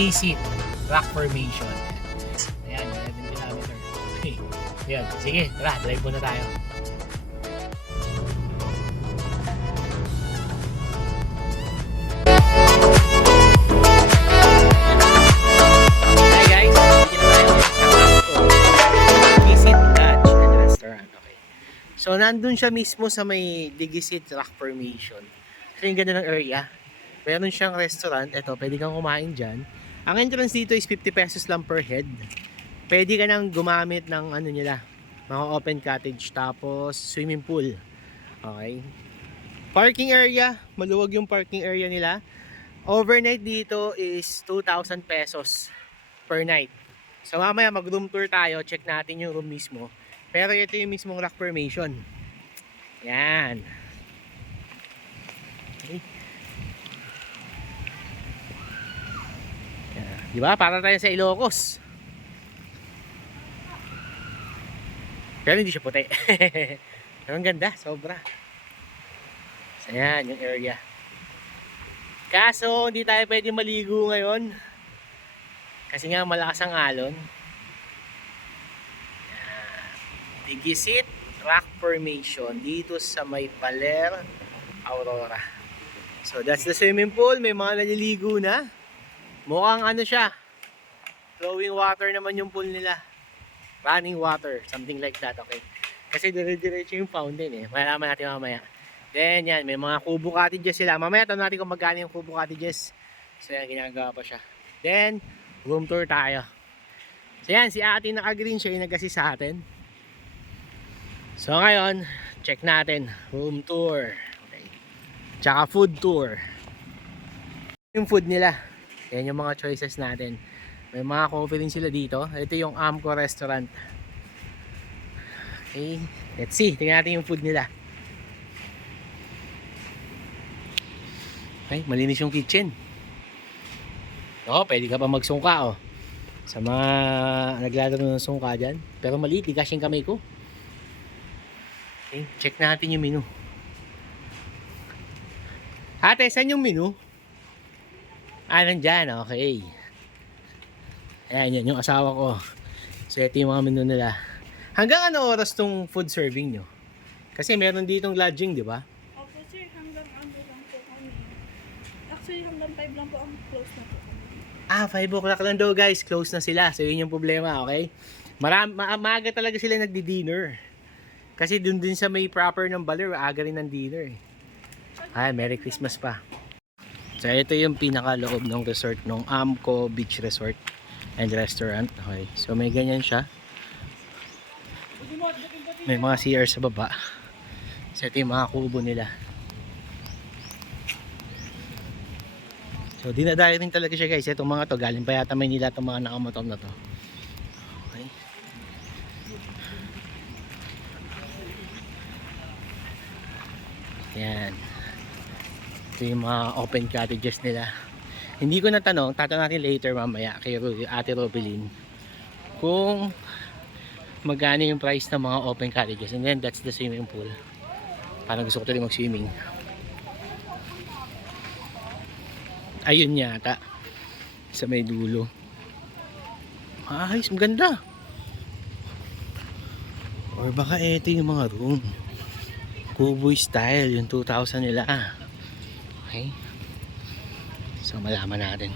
Digisit rock formation. Ayan, 11 kilometer. Ayan, sige, tara, drive muna tayo. Hi guys, hindi na tayo sa Digisit Lodge and Restaurant. Okay. So, nandun siya mismo sa may Digisit rock formation. Kasi yung ganda ng area. Meron siyang restaurant. Ito, pwede kang kumain dyan. Ang entrance dito is 50 pesos lang per head. Pwede ka nang gumamit ng ano nila, mga open cottage, tapos swimming pool. Okay. Parking area, maluwag yung parking area nila. Overnight dito is 2,000 pesos per night. So mamaya mag room tour tayo, check natin yung room mismo. Pero ito yung mismong rock formation. Yan. Okay. Di ba? Para tayo sa Ilocos. Pero hindi siya puti. Pero ang ganda, sobra. So yan, yung area. Kaso, hindi tayo pwede maligo ngayon. Kasi nga malakas ang alon. Digisit rock formation dito sa may Paler, Aurora. So that's the swimming pool. May mga naliligo na. Mukhang ano siya, flowing water naman yung pool nila. Running water, something like that, okay? Kasi dire-diretso yung fountain eh. Malalaman natin mamaya. Then yan, may mga kubo cottages sila. Mamaya tanong natin kung magkano yung kubo cottages. So yan, ginagawa pa siya. Then, room tour tayo. So yan, si ate naka-green siya yung nag-assist sa atin. So ngayon, check natin. Room tour. Okay. Tsaka food tour. Yung food nila. Yan yung mga choices natin. May mga coffee rin sila dito. Ito yung Amco restaurant. Okay, let's see. Tingnan natin yung food nila. Okay, malinis yung kitchen. Oh, pwede ka pa magsungka oh. Sa mga naglalaro ng sungka dyan. Pero maliit, di kasing kamay ko. Okay, check natin yung menu. Ate, saan yung menu? Ah, nandyan. Okay. Ayan, yan yung asawa ko. So, ito yung mga menu nila. Hanggang ano oras tong food serving nyo? Kasi meron ditong lodging, di ba? Opo sir, hanggang ano lang po kami. Actually, hanggang 5 lang po ang close na po kami. Ah, 5 o'clock lang daw guys. Close na sila. So, yun yung problema, okay? Maaga talaga sila nagdi-dinner. Kasi dun din sa may proper ng Baler, aga rin ng dinner eh. Ay, Merry Christmas pa. So, ito yung pinakaloob ng resort ng Amco Beach Resort and Restaurant. Okay. So, may ganyan siya. May mga CR sa baba. So, ito yung mga kubo nila. So, dinadayo rin talaga siya guys. Itong mga to, galing pa yata Maynila itong mga nakamotor na to. Okay. Yan. Ito yung mga open cottages nila. Hindi ko natanong, tatanong natin later mamaya kay Ate Robelyn kung magkano yung price ng mga open cottages. And then that's the swimming pool. Parang gusto ko tuloy mag-swimming. Ayun yata sa may dulo. Ayos, maganda. Or baka ito yung mga room. Kuboy style, yung 2,000 nila. Okay. So malaman natin.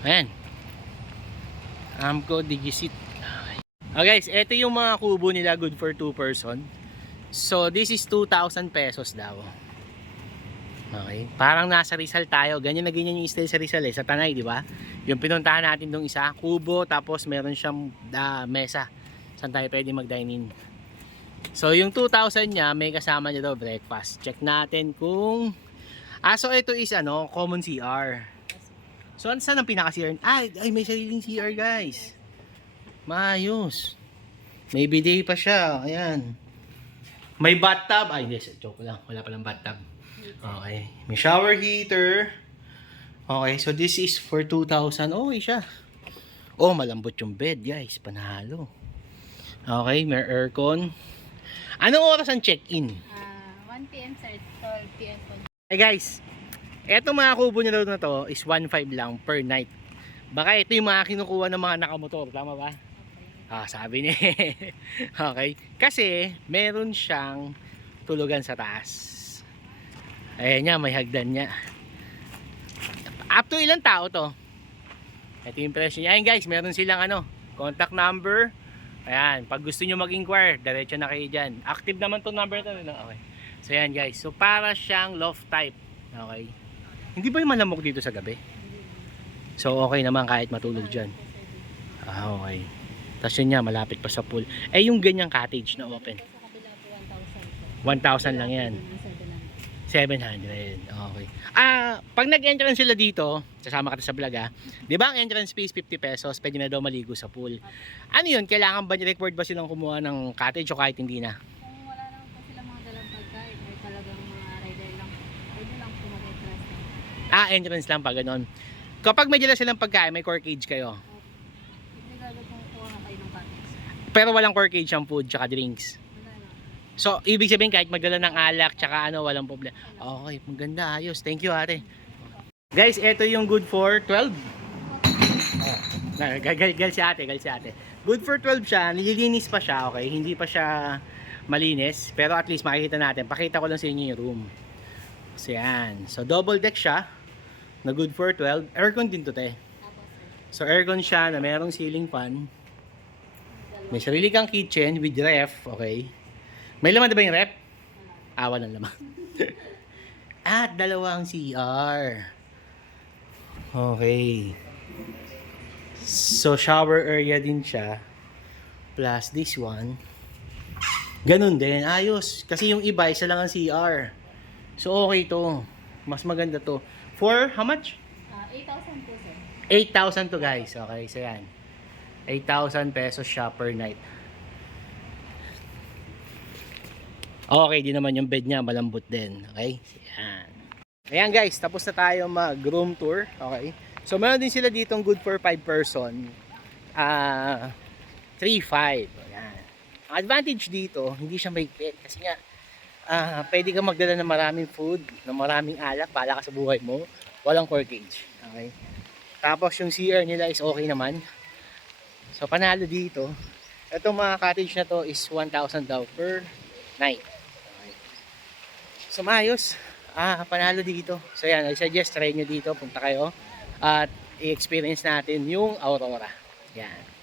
Ayan. Amco Digisit. Okay guys, ito yung mga kubo nila, good for 2 person. So this is 2,000 pesos daw. Okay. Parang nasa Rizal tayo. Ganyan na ganyan yung style sa Rizal eh, sa Tanay, di ba? Yung pinuntahan natin dong isa, kubo, tapos meron siyang mesa. Saan tayo pwede mag-dine in. So yung 2,000 niya, may kasama niya daw breakfast. Check natin kung so ito is ano, common CR. So saan ang pinaka-CR? Ay, may sariling CR guys. Maayos. May bidet pa siya. Ayan. May bathtub. Ay, hindi. Joke lang. Wala palang bathtub. Okay. May shower heater. Okay. So this is for 2,000. Okay siya. Oh, malambot yung bed guys. Panalo. Okay. May aircon. Anong oras ang check-in? 1 p.m. sir, 12 p.m. po. Hey guys, eto mga kubo nila na to is 1.5 lang per night. Baka ito yung mga kinukuha ng mga nakamotor, tama ba? Sabi niya. Okay. Kasi meron siyang tulugan sa taas. Ayan niya, may hagdan niya. Up to ilang tao to? Ito yung presyo niya. Ayan guys, meron silang contact number. Ayan, pag gusto nyo mag-inquire, diretso na kayo dyan. Active naman itong number ito. Okay. So ayan guys, so para siyang loft type. Okay. Hindi ba yung malamok dito sa gabi? So okay naman kahit matulog dyan. Okay. Tapos yun nga, malapit pa sa pool. Eh yung ganyang cottage na open. Sa kabila po, 1,000 1,000 po. lang yan. 700. 700. Okay. Pag nag-entrance sila dito, sasama ka sa vlog di ba ang entrance fees 50 pesos, pwede na daw maligo sa pool. Ano yun? Kailangan ba required ba silang kumuha ng cottage o kahit hindi na? Kung wala lang po sila mga dalang pagkain, may talagang mga rider lang po. Pwede lang po mag-entrance. Entrance lang pa ganon. Kapag may dala silang pagkain, may corkage kayo. Hindi gagawin kung kuha na kayo ng cottage. Pero walang corkage ang food tsaka drinks. Wala na. So, ibig sabihin kahit magdala ng alak tsaka walang problema. Okay, maganda, ayos. Thank you, ate. Guys, ito yung good for 12. Gal si ate, gal si ate. Good for 12 siya, nililinis pa siya, okay? Hindi pa siya malinis, pero at least makikita natin. Pakita ko lang sa inyo yung room. So, yan. So, double deck siya, na good for 12. Aircon din to, te. So, aircon siya na merong ceiling fan. May sarili kang kitchen with ref, okay? May laman na ba yung rep? Walang laman. At dalawang CR. Okay. So, shower area din siya. Plus this one. Ganun din. Ayos. Kasi yung iba, isa lang ang CR. So, okay to. Mas maganda to. For how much? 8,000 po sir. 8,000 to guys. Okay, so yan. 8,000 pesos siya per night. Okay din naman yung bed niya, malambot din. Okay? Yan. Ayan guys, tapos na tayo mag-room tour. Okay? So meron din sila ditong good for 5 person. 3,500. Ayan. Ang advantage dito, hindi siya mahigpit. Kasi nga, pwede kang magdala ng maraming food, ng maraming alak, para ka sa buhay mo. Walang corkage. Okay? Tapos yung CR nila is okay naman. So panalo dito. Itong mga cottage na to is 1,000 daw per night. Okay. So maayos. Panalo dito. So yan, I suggest try nyo dito. Punta kayo at i-experience natin yung Aurora. Yan.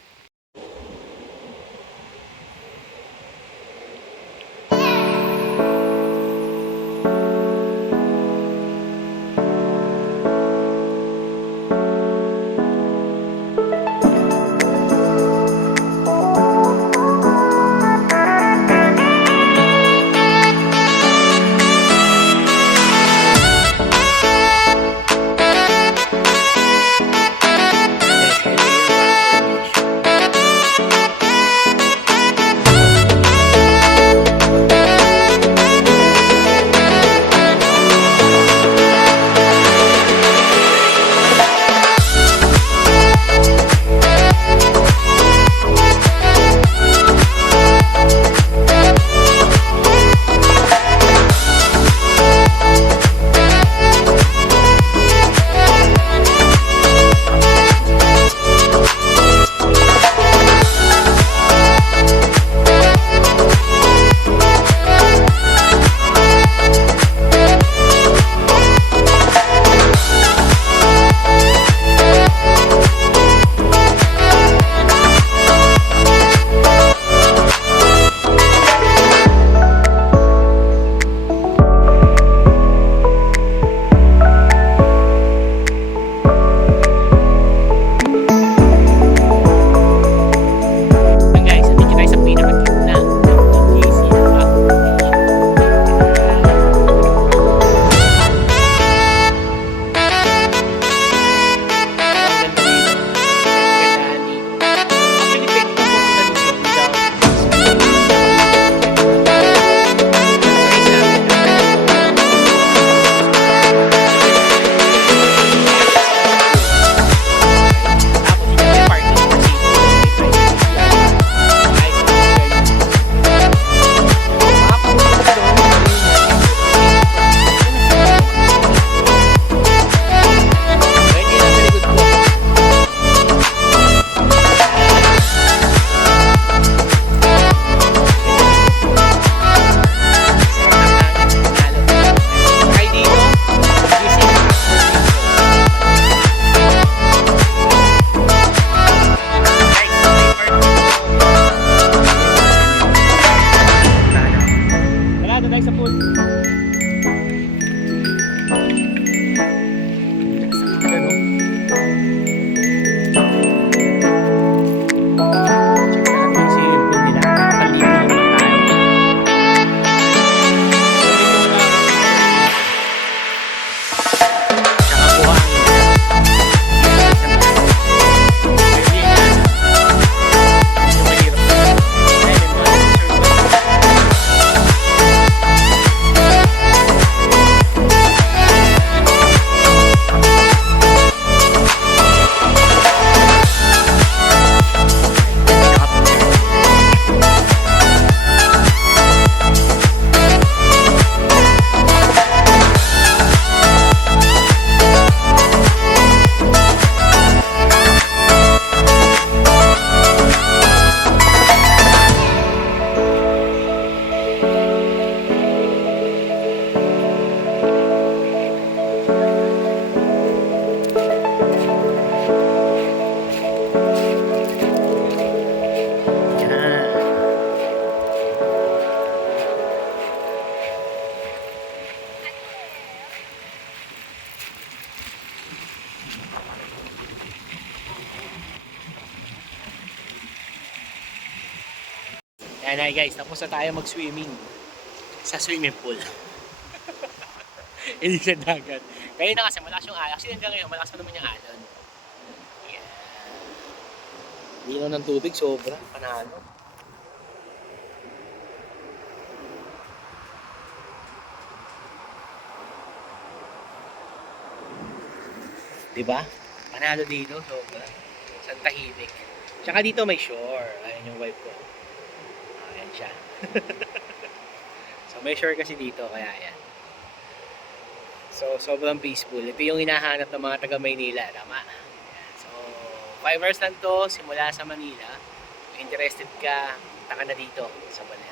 Ayan na guys, tapos na tayo mag-swimming sa swimming pool. Hindi sa dagat. Kaya na kasi malakas yung alon. Actually hanggang ngayon, malakas pa naman yung alon. Ayan. Lino ng tubig, sobra. Panalo. Diba? Panalo dito, sobra. Sa tahimik. Tsaka dito may shore. Ayan yung wife ko. Ayan siya. So may shore kasi dito, kaya ayan. So sobrang peaceful. Ito yung hinahanap ng mga taga Maynila, tama? Ayan. So 5 hours lang to, simula sa Manila. Kung interested ka, punta ka na dito sa Baler.